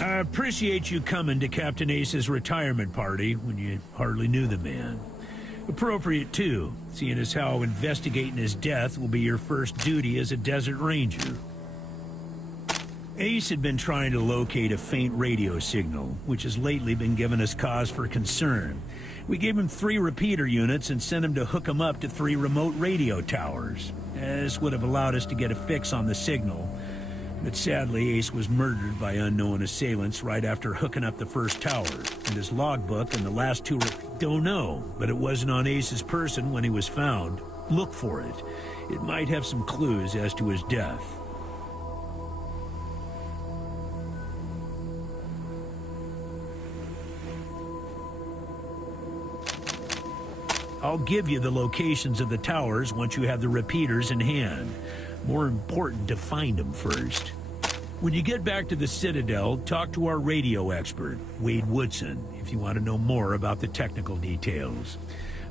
I appreciate you coming to Captain Ace's retirement party when you hardly knew the man. Appropriate, too, seeing as how investigating his death will be your first duty as a Desert Ranger. Ace had been trying to locate a faint radio signal, which has lately been giving us cause for concern. We gave him 3 repeater units and sent him to hook them up to 3 remote radio towers. This would have allowed us to get a fix on the signal. But sadly, Ace was murdered by unknown assailants right after hooking up the first tower. And his logbook and the last 2 don't know, but it wasn't on Ace's person when he was found. Look for it. It might have some clues as to his death. I'll give you the locations of the towers once you have the repeaters in hand. More important to find them first. When you get back to the Citadel, talk to our radio expert, Wade Woodson, if you want to know more about the technical details.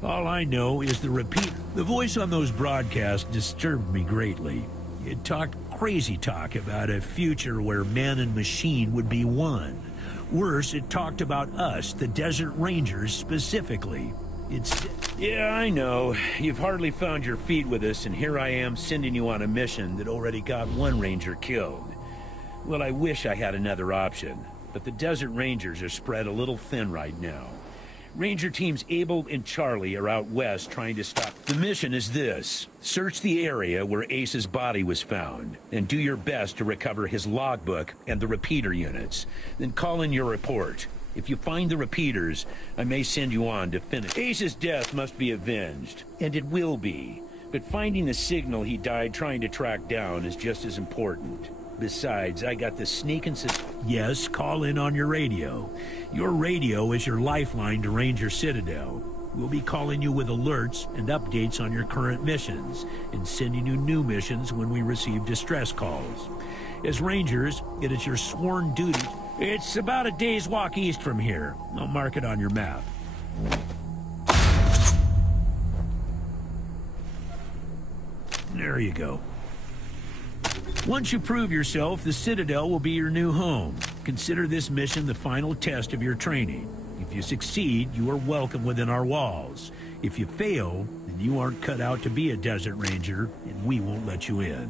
All I know is the repeater. The voice on those broadcasts disturbed me greatly. It talked crazy talk about a future where man and machine would be one. Worse, it talked about us, the Desert Rangers, specifically. Yeah, I know. You've hardly found your feet with us, and here I am sending you on a mission that already got 1 Ranger killed. Well, I wish I had another option, but the Desert Rangers are spread a little thin right now. Ranger teams Abel and Charlie are out west trying to stop. The mission is this: search the area where Ace's body was found, and do your best to recover his logbook and the repeater units. Then call in your report. If you find the repeaters, I may send you on to finish. Ace's death must be avenged, and it will be. But finding the signal he died trying to track down is just as important. Besides, I got the sneaking Yes, call in on your radio. Your radio is your lifeline to Ranger Citadel. We'll be calling you with alerts and updates on your current missions, and sending you new missions when we receive distress calls. As Rangers, it is your sworn duty. It's about a day's walk east from here. I'll mark it on your map. There you go. Once you prove yourself, the Citadel will be your new home. Consider this mission the final test of your training. If you succeed, you are welcome within our walls. If you fail, then you aren't cut out to be a Desert Ranger, and we won't let you in.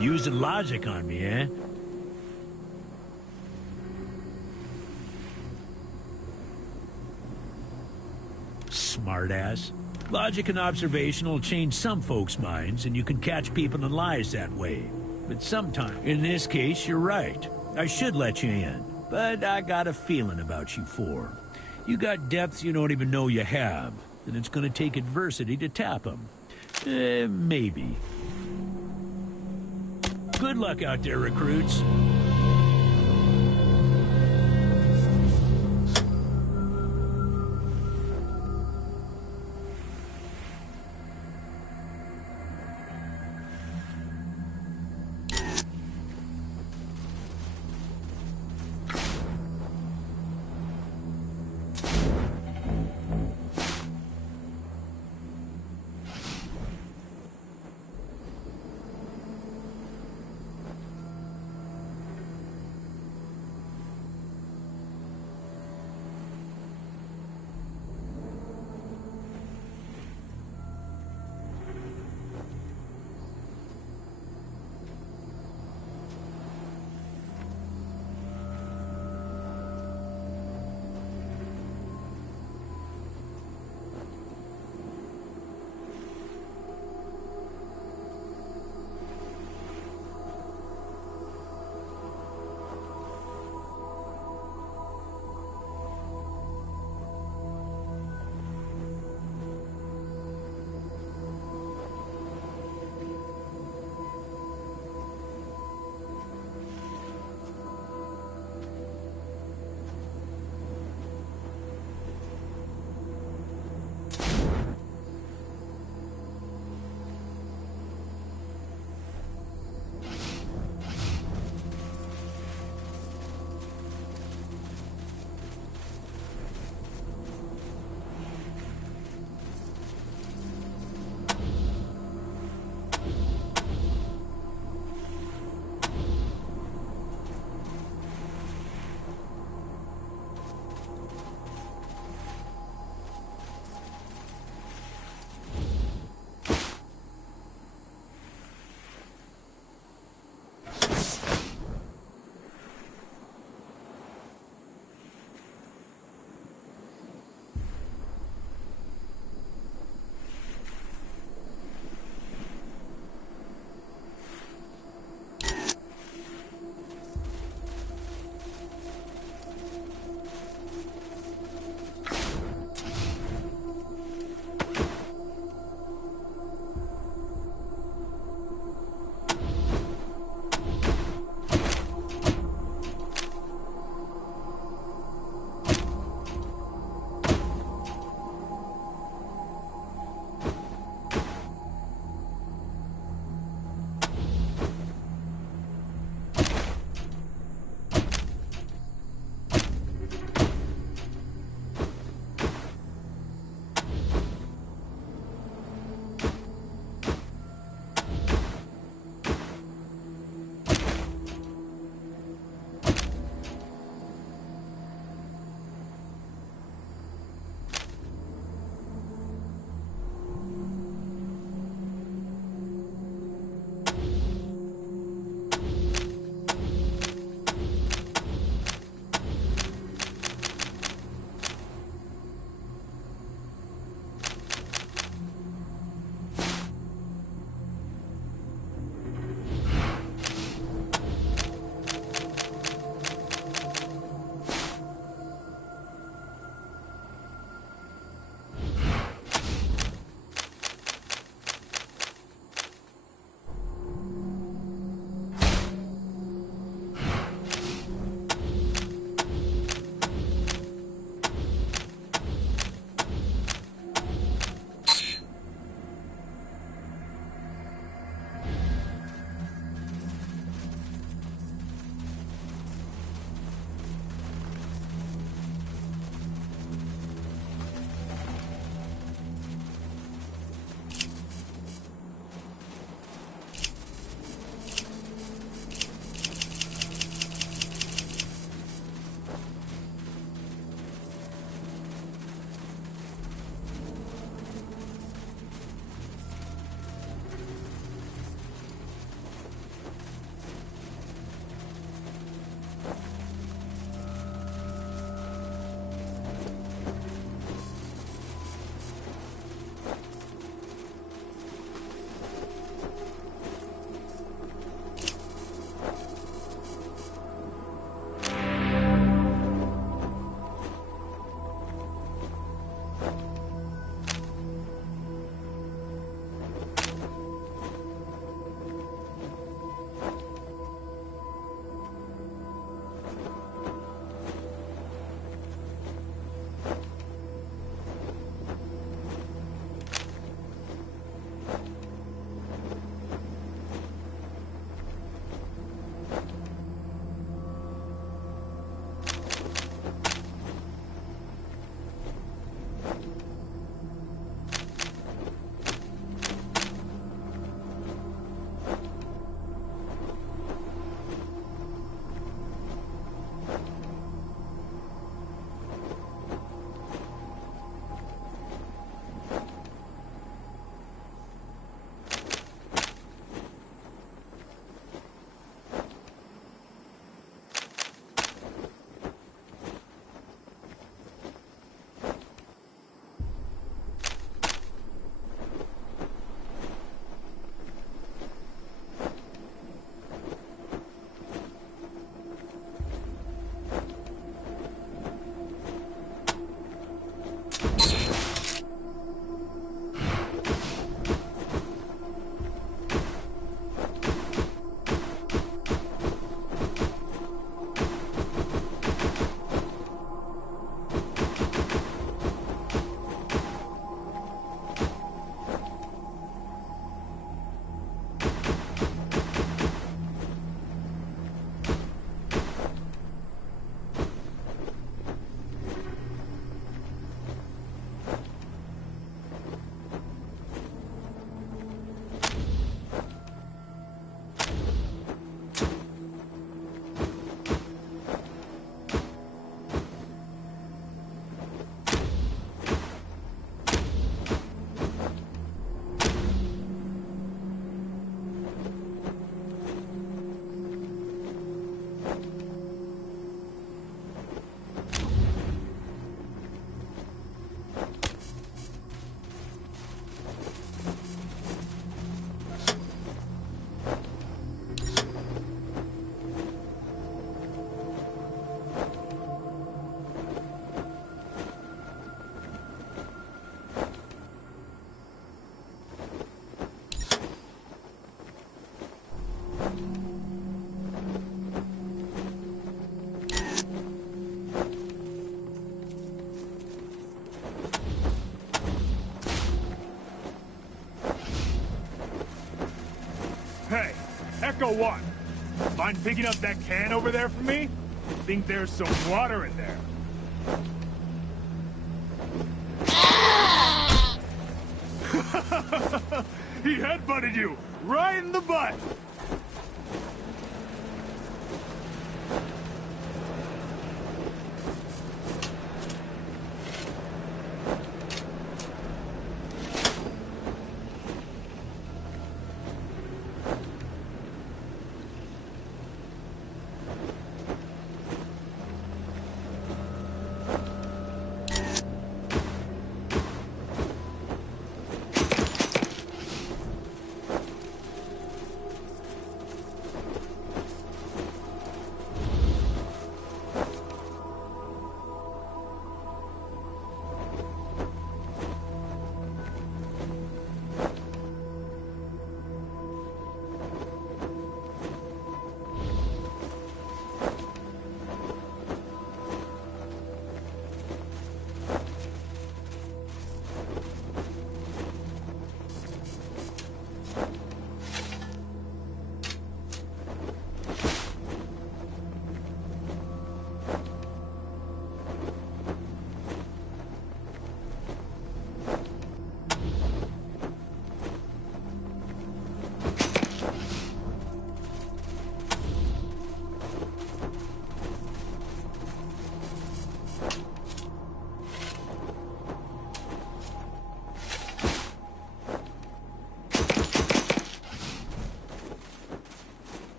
Using logic on me, eh? Smartass. Logic and observation will change some folks' minds, and you can catch people in lies that way. But sometimes, in this case, you're right. I should let you in, but I got a feeling about you 4. You got depths you don't even know you have, and it's going to take adversity to tap them. Maybe. Good luck out there, recruits. So what? Mind picking up that can over there for me? Think there's some water in there. He headbutted you right in the butt.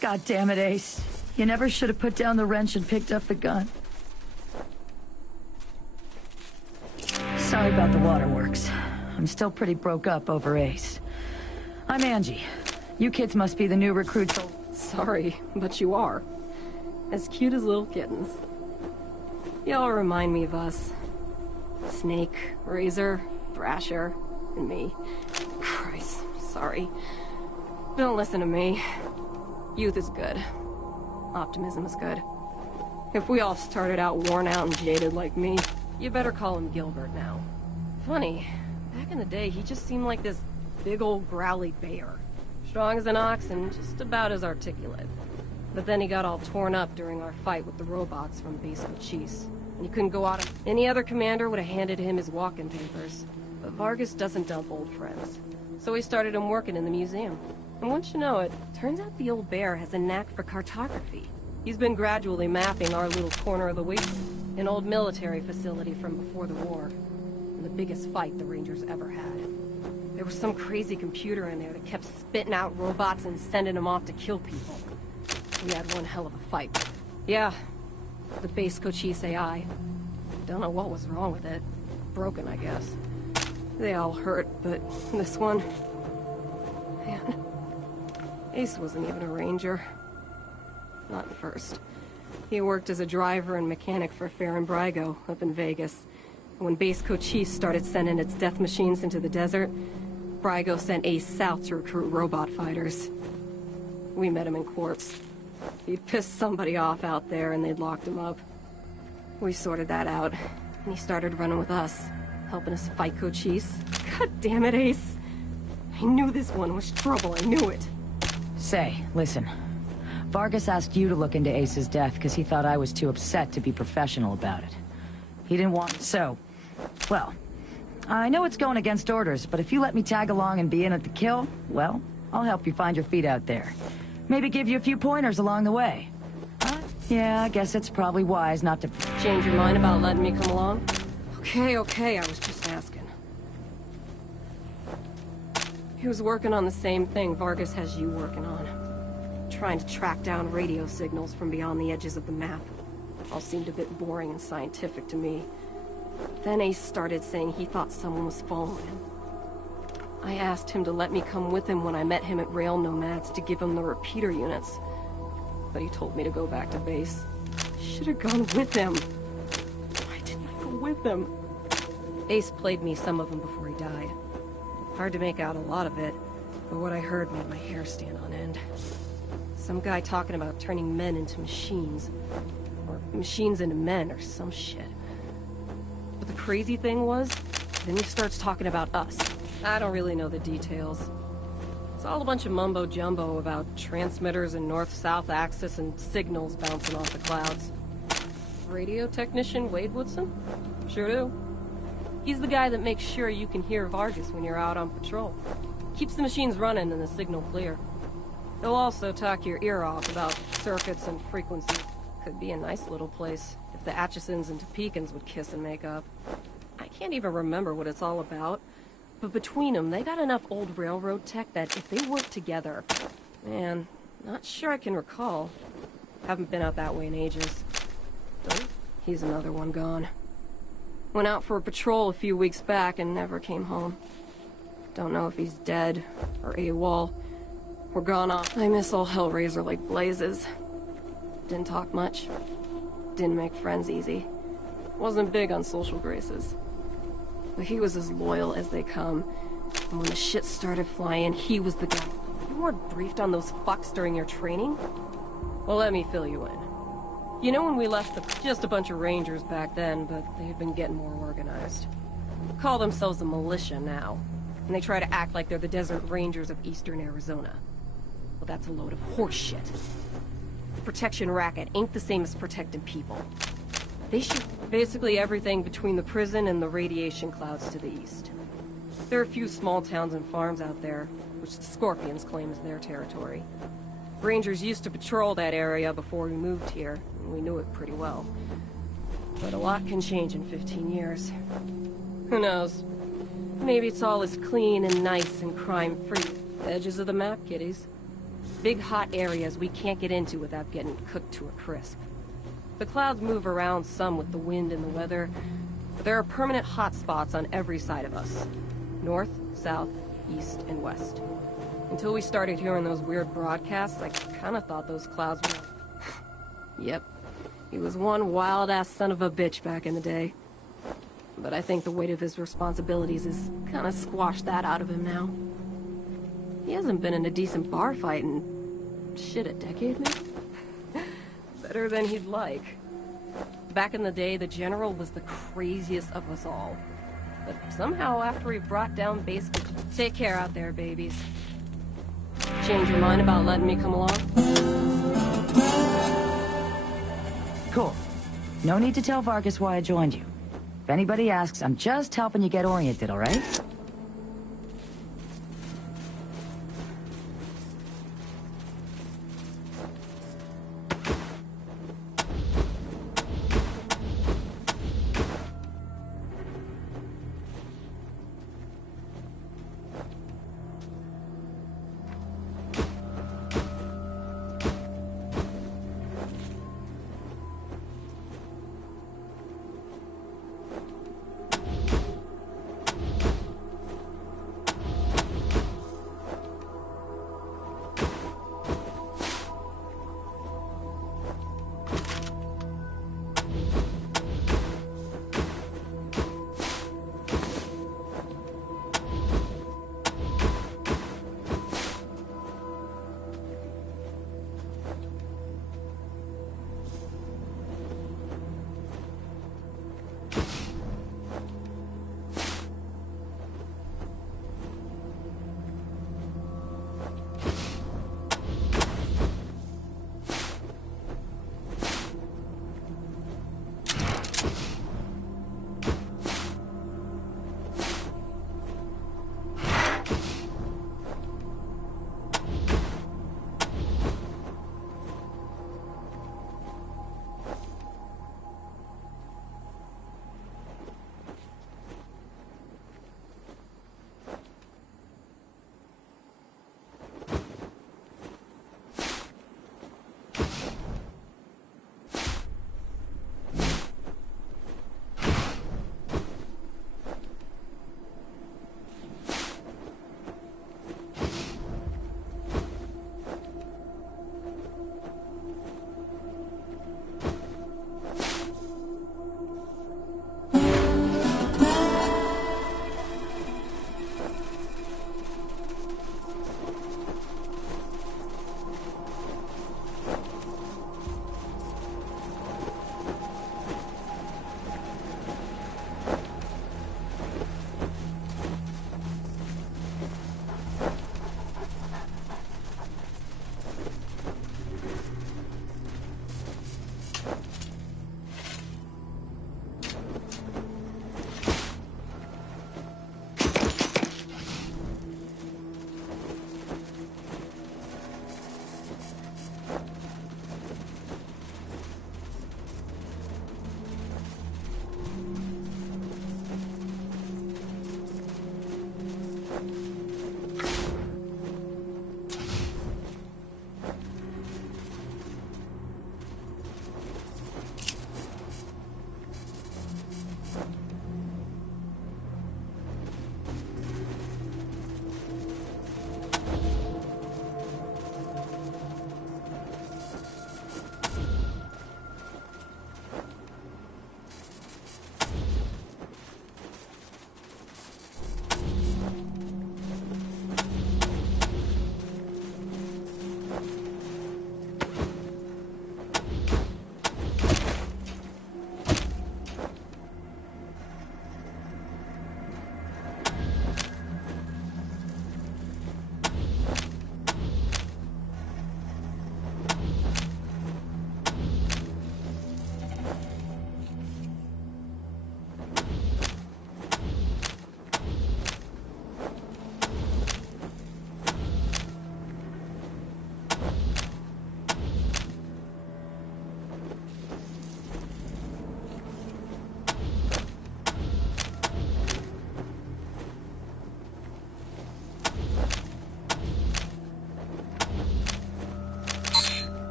God damn it, Ace. You never should have put down the wrench and picked up the gun. Sorry about the waterworks. I'm still pretty broke up over Ace. I'm Angie. You kids must be the new recruits. Sorry, but you are. As cute as little kittens. Y'all remind me of us. Snake, Razor, Thrasher, and me. Christ, sorry. Don't listen to me. Youth is good. Optimism is good. If we all started out worn out and jaded like me, you better call him Gilbert now. Funny, back in the day he just seemed like this big old growly bear. Strong as an ox and just about as articulate. But then he got all torn up during our fight with the robots from Base Cochise. And he couldn't go out. Any other commander would have handed him his walking papers. But Vargas doesn't dump old friends. So he started him working in the museum. And once you know it, turns out the old bear has a knack for cartography. He's been gradually mapping our little corner of the wasteland, an old military facility from before the war, and the biggest fight the Rangers ever had. There was some crazy computer in there that kept spitting out robots and sending them off to kill people. We had one hell of a fight. Yeah, the Base Cochise AI. Don't know what was wrong with it. Broken, I guess. They all hurt, but this one... Man... Ace wasn't even a ranger. Not at first. He worked as a driver and mechanic for Farron Brygo up in Vegas. When Base Cochise started sending its death machines into the desert, Brygo sent Ace south to recruit robot fighters. We met him in Quartz. He'd pissed somebody off out there and they'd locked him up. We sorted that out, and he started running with us, helping us fight Cochise. God damn it, Ace. I knew this one was trouble, I knew it. Say, listen. Vargas asked you to look into Ace's death because he thought I was too upset to be professional about it. He didn't want... So, well, I know it's going against orders, but if you let me tag along and be in at the kill, well, I'll help you find your feet out there. Maybe give you a few pointers along the way. Yeah, I guess it's probably wise not to... Change your mind about letting me come along? Okay, I was just asking. He was working on the same thing Vargas has you working on. Trying to track down radio signals from beyond the edges of the map. All seemed a bit boring and scientific to me. Then Ace started saying he thought someone was following him. I asked him to let me come with him when I met him at Rail Nomads to give him the repeater units. But he told me to go back to base. Should have gone with him. Why didn't I go with him? Ace played me some of them before he died. Hard to make out a lot of it, but what I heard made my hair stand on end. Some guy talking about turning men into machines. Or machines into men, or some shit. But the crazy thing was, then he starts talking about us. I don't really know the details. It's all a bunch of mumbo-jumbo about transmitters and north-south axis and signals bouncing off the clouds. Radio technician Wade Woodson? Sure do. He's the guy that makes sure you can hear Vargas when you're out on patrol. Keeps the machines running and the signal clear. He'll also talk your ear off about circuits and frequency. Could be a nice little place if the Atchisons and Topekans would kiss and make up. I can't even remember what it's all about, but between them, they got enough old railroad tech that if they work together... Man, not sure I can recall. Haven't been out that way in ages. Oh, he's another one gone. Went out for a patrol a few weeks back and never came home. Don't know if he's dead or AWOL. We're gone off. I miss old Hellraiser like blazes. Didn't talk much. Didn't make friends easy. Wasn't big on social graces. But he was as loyal as they come. And when the shit started flying, he was the guy. You weren't briefed on those fucks during your training? Well, let me fill you in. You know when we left just a bunch of Rangers back then, but they've been getting more organized. Call themselves the militia now. And they try to act like they're the Desert Rangers of Eastern Arizona. Well, that's a load of horse shit. The protection racket ain't the same as protecting people. They shoot basically everything between the prison and the radiation clouds to the east. There are a few small towns and farms out there, which the Scorpions claim is their territory. Rangers used to patrol that area before we moved here, and we knew it pretty well. But a lot can change in 15 years. Who knows? Maybe it's all as clean and nice and crime-free. Edges of the map, kiddies. Big hot areas we can't get into without getting cooked to a crisp. The clouds move around some with the wind and the weather, but there are permanent hot spots on every side of us. North, south, east, and west. Until we started hearing those weird broadcasts, I kind of thought those clouds were... Yep. He was one wild-ass son of a bitch back in the day. But I think the weight of his responsibilities has kind of squashed that out of him now. He hasn't been in a decent bar fight in... shit, a decade now? Better than he'd like. Back in the day, the General was the craziest of us all. But somehow, after he brought down base... Take care out there, babies. Change your mind about letting me come along? Cool. No need to tell Vargas why I joined you. If anybody asks, I'm just helping you get oriented, all right?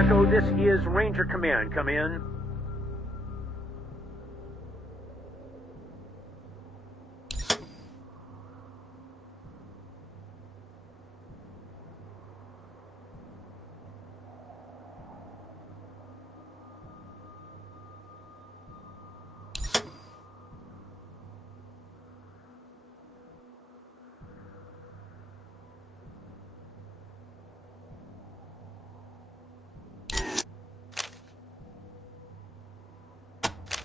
Echo, this is Ranger Command. Come in.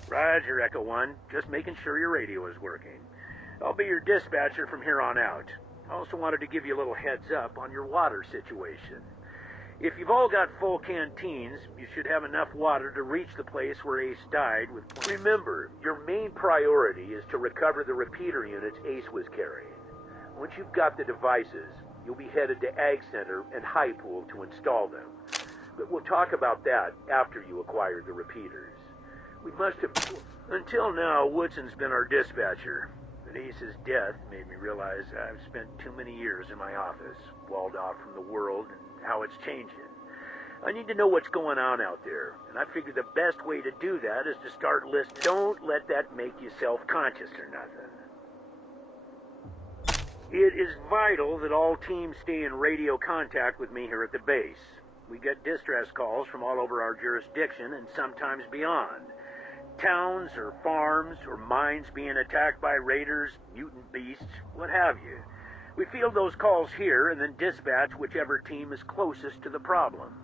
Roger, Echo 1. Just making sure your radio is working. I'll be your dispatcher from here on out. I also wanted to give you a little heads up on your water situation. If you've all got full canteens, you should have enough water to reach the place where Ace died with... Remember, your main priority is to recover the repeater units Ace was carrying. Once you've got the devices, you'll be headed to Ag Center and High Pool to install them. But we'll talk about that after you acquire the repeaters. We must have... Until now, Woodson's been our dispatcher. But Ace's death made me realize I've spent too many years in my office, walled off from the world and how it's changing. I need to know what's going on out there, and I figure the best way to do that is to start listening. Don't let that make you self-conscious or nothing. It is vital that all teams stay in radio contact with me here at the base. We get distress calls from all over our jurisdiction and sometimes beyond. Towns or farms or mines being attacked by raiders, mutant beasts, what have you. We field those calls here and then dispatch whichever team is closest to the problem.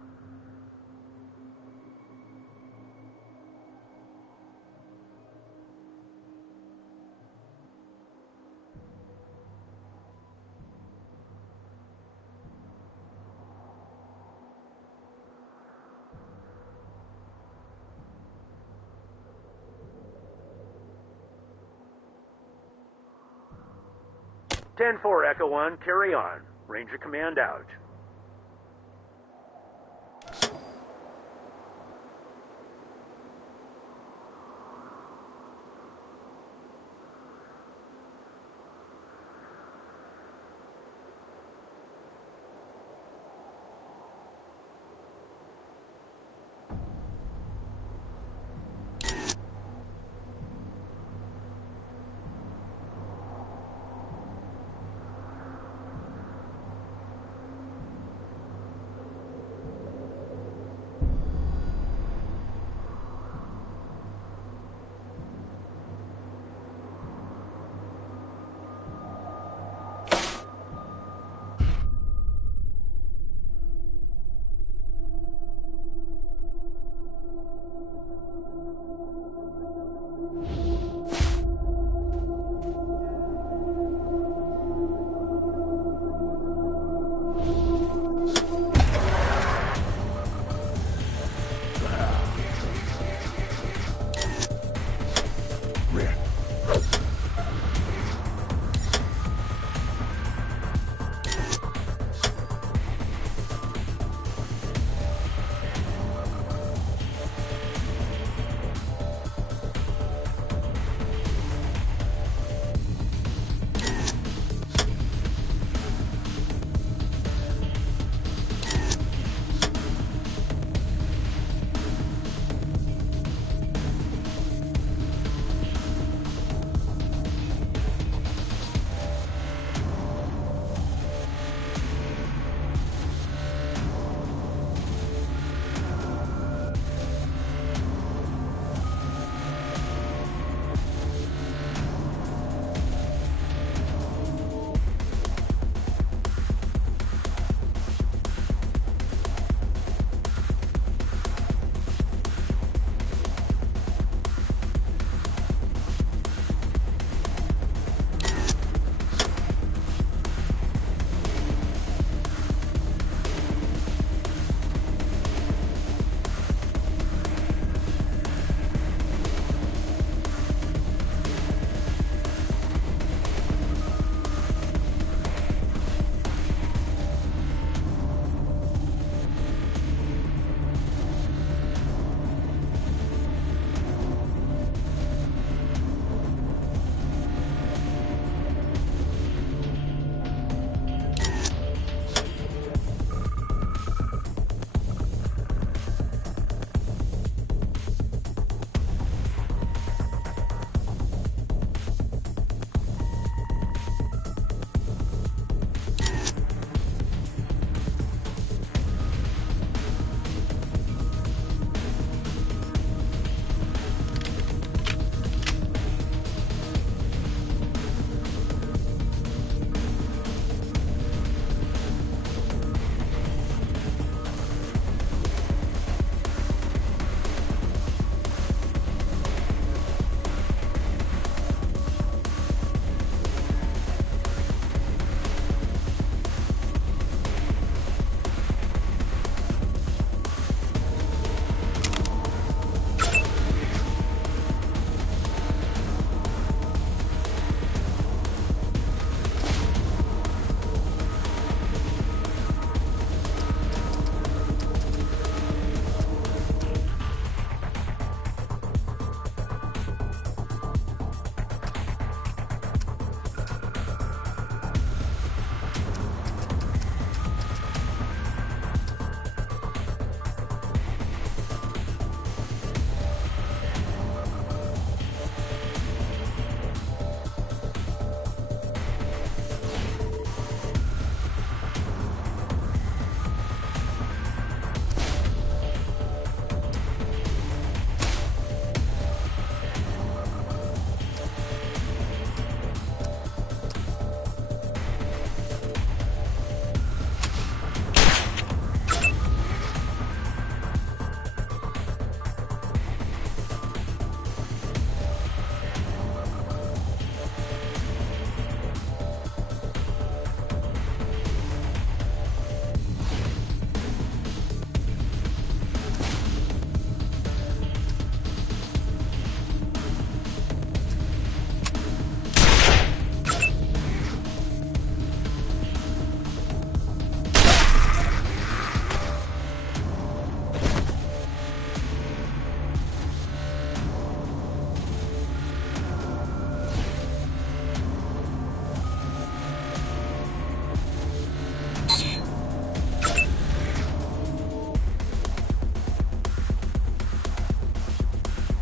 Ten-4, Echo 1, carry on. Ranger Command out.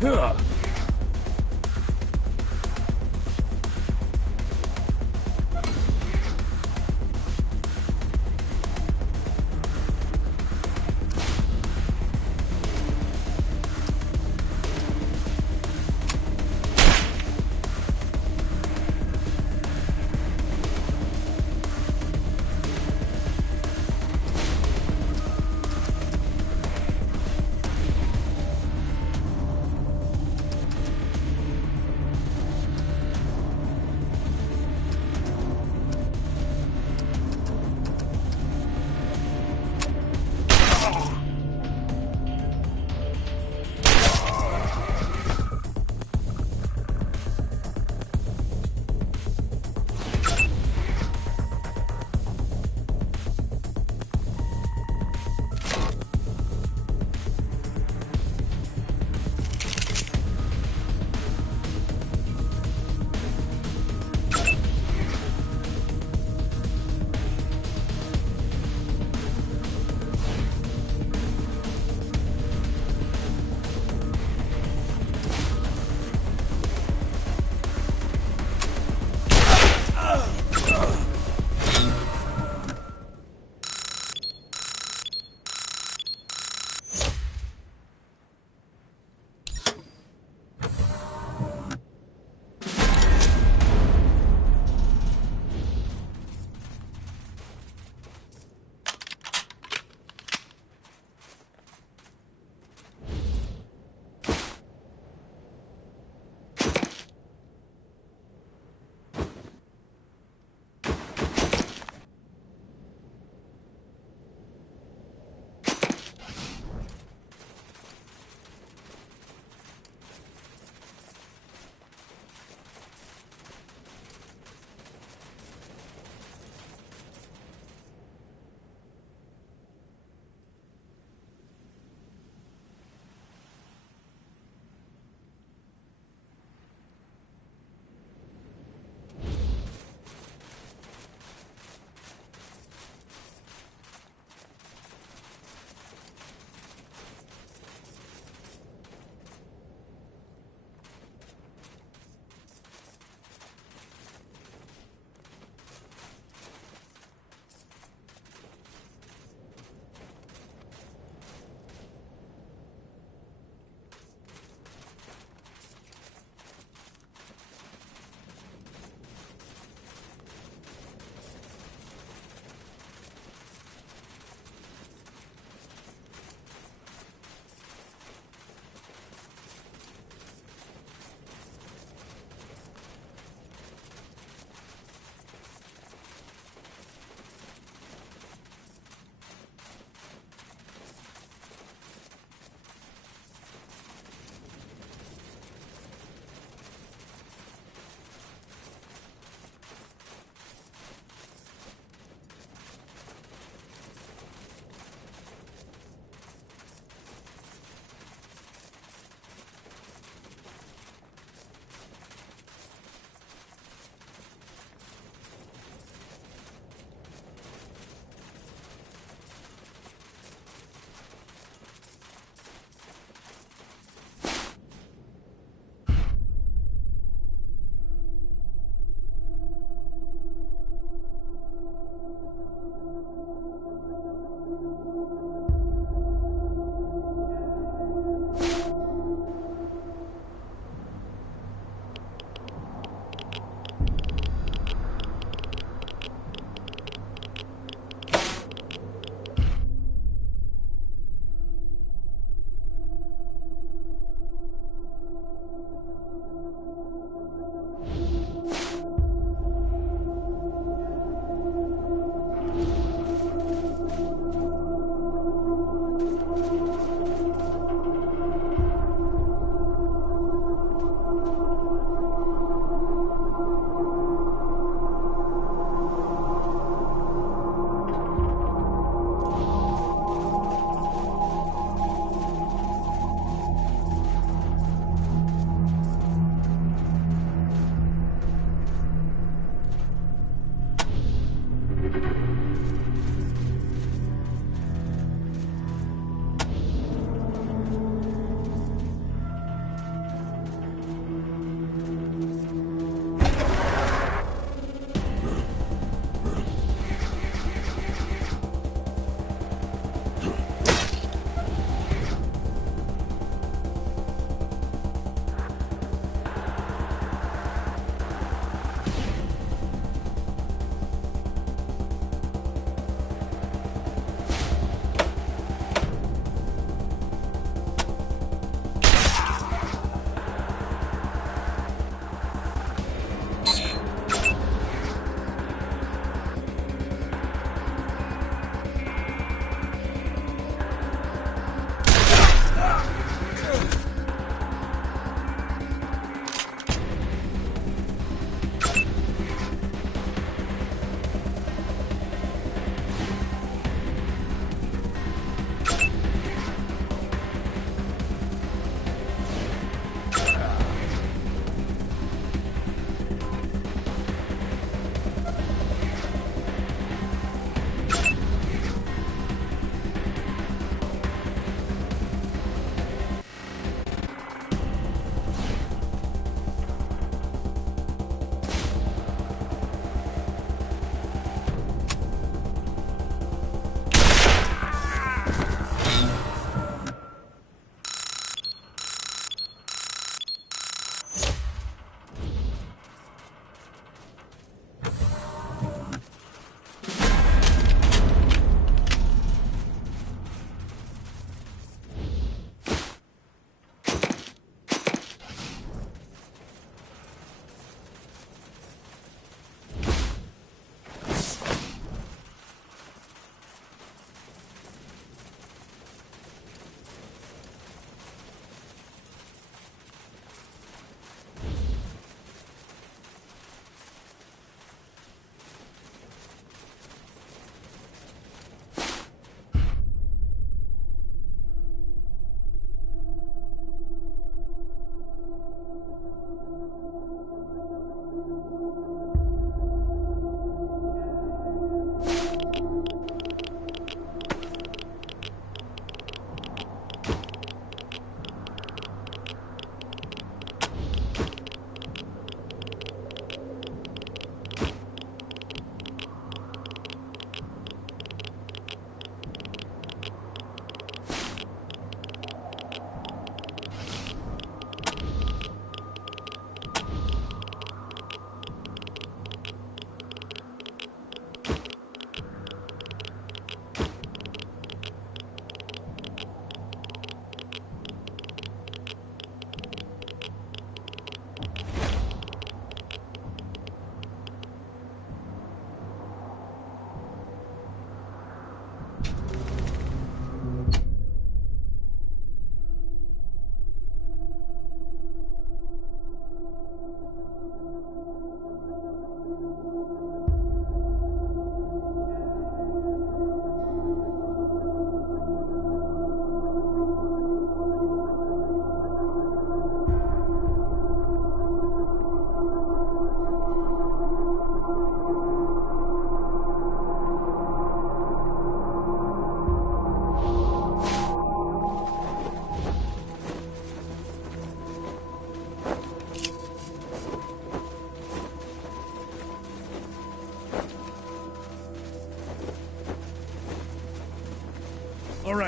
Ugh.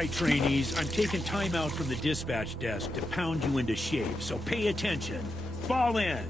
right, trainees, I'm taking time out from the dispatch desk to pound you into shape, so pay attention. Fall in.